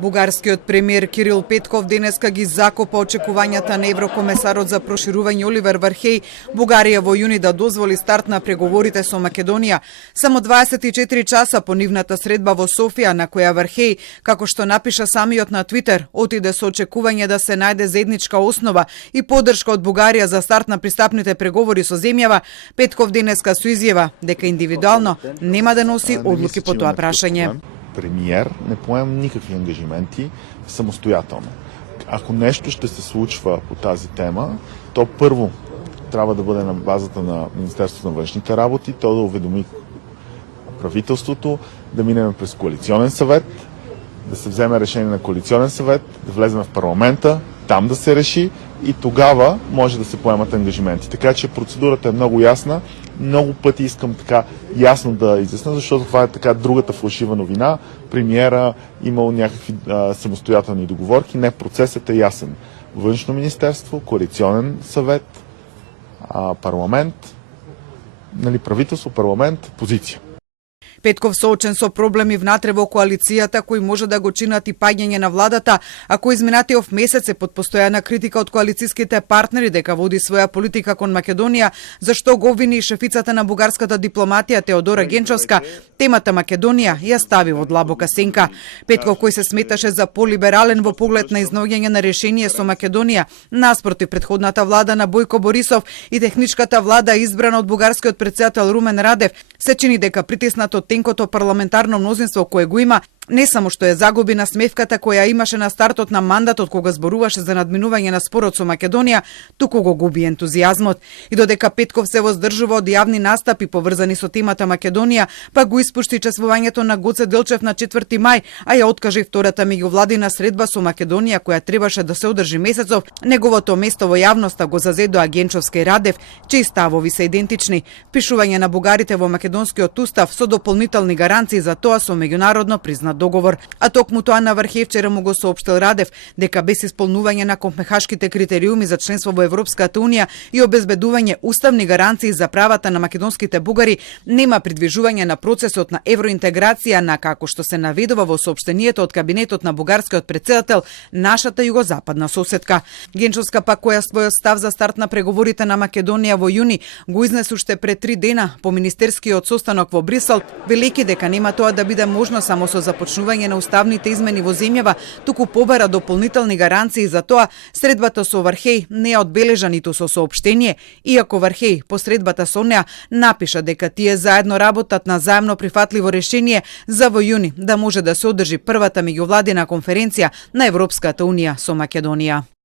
Бугарскиот премиер Кирил Петков денеска ги закопа очекувањата на еврокомесарот за проширување Оливер Вархеј Бугарија во јуни да дозволи старт на преговорите со Македонија. Само 24 часа по нивната средба во Софија, на која Вархеј, како што напиша самиот на Твитер, отиде со очекување да се најде заедничка основа и поддршка од Бугарија за старт на пристапните преговори со земјава. Петков денеска со изјава дека индивидуално нема да носи одлуки по тоа прашање. Премиер не поема никакви ангажименти самостоятелно. Ако нещо ще се случва по тази тема, то първо трябва да бъде на базата на Министерството на външните работи, то да уведоми правителството, да минем през коалиционен съвет, да се вземе решение на коалиционен съвет, да влезем в парламента, там да се реши и тогава може да се поемат ангажименти. Така че процедурата е много ясна. Много пъти искам така ясно да изясня, защото това е така другата фалшива новина. Премиера имал някакви самостоятелни договорки. Не, процесът е ясен. Външно министерство, коалиционен съвет, парламент, правителство, парламент, позиция. Петков соочен со проблеми внатре во коалицијата кои може да го чинат и паѓање на владата, а кој изминатиот месец е под постојана критика од коалициските партнери дека води своја политика кон Македонија, зашто го обвини шефицата на бугарската дипломатија Теодора Генчовска, темата Македонија ја стави во длабока сенка. Петков, кој се сметаше за полиберален во поглед на изнаоѓање на решение со Македонија, наспроти претходната влада на Бојко Борисов и техничката влада избрана од бугарскиот претседател Румен Радев, се чини дека притиснат од тенкото парламентарно мнозинство кое го има, не само што ја загуби на смевката која имаше на стартот на мандатот кога зборуваше за надминување на спорот со Македонија, туку го губи ентузијазмот. И додека Петков се воздржува од јавни настапи поврзани со темата Македонија, па го испушти чествувањето на Гоце Делчев на 4 мај, а ја откаже втората меѓувладина средба со Македонија која требаше да се одржи месецов, неговото место во јавноста го зазедоа Генчовска и Радев, чии ставови се идентични. Пишување на бугарите во македонскиот устав со дополнителни гаранции за тоа со меѓународно признат договор. А токму тоа на Вархеј вчера му го соопштил Радев дека без исполнување на копенхашките критериуми за членство во Европската унија и обезбедување уставни гаранции за правата на македонските бугари нема придвижување на процесот на евроинтеграција на, како што се наведува во соопштението од кабинетот на бугарскиот претседател, нашата југозападна соседка. Генчовска пак, која својот став за старт на преговорите на Македонија во јуни го изнесе уште пред 3 дена по министерскиот состанок во Брисел, велики дека нема тоа да биде можно само со започнување на уставните измени во земјава, туку побара дополнителни гаранции за тоа. Средбата со Вархеј не е одбележа ниту со соопштение, иако Вархеј по средбата со неа напиша дека тие заедно работат на заемно прифатливо решение за во јуни да може да се одржи првата меѓувладина конференција на Европската унија со Македонија.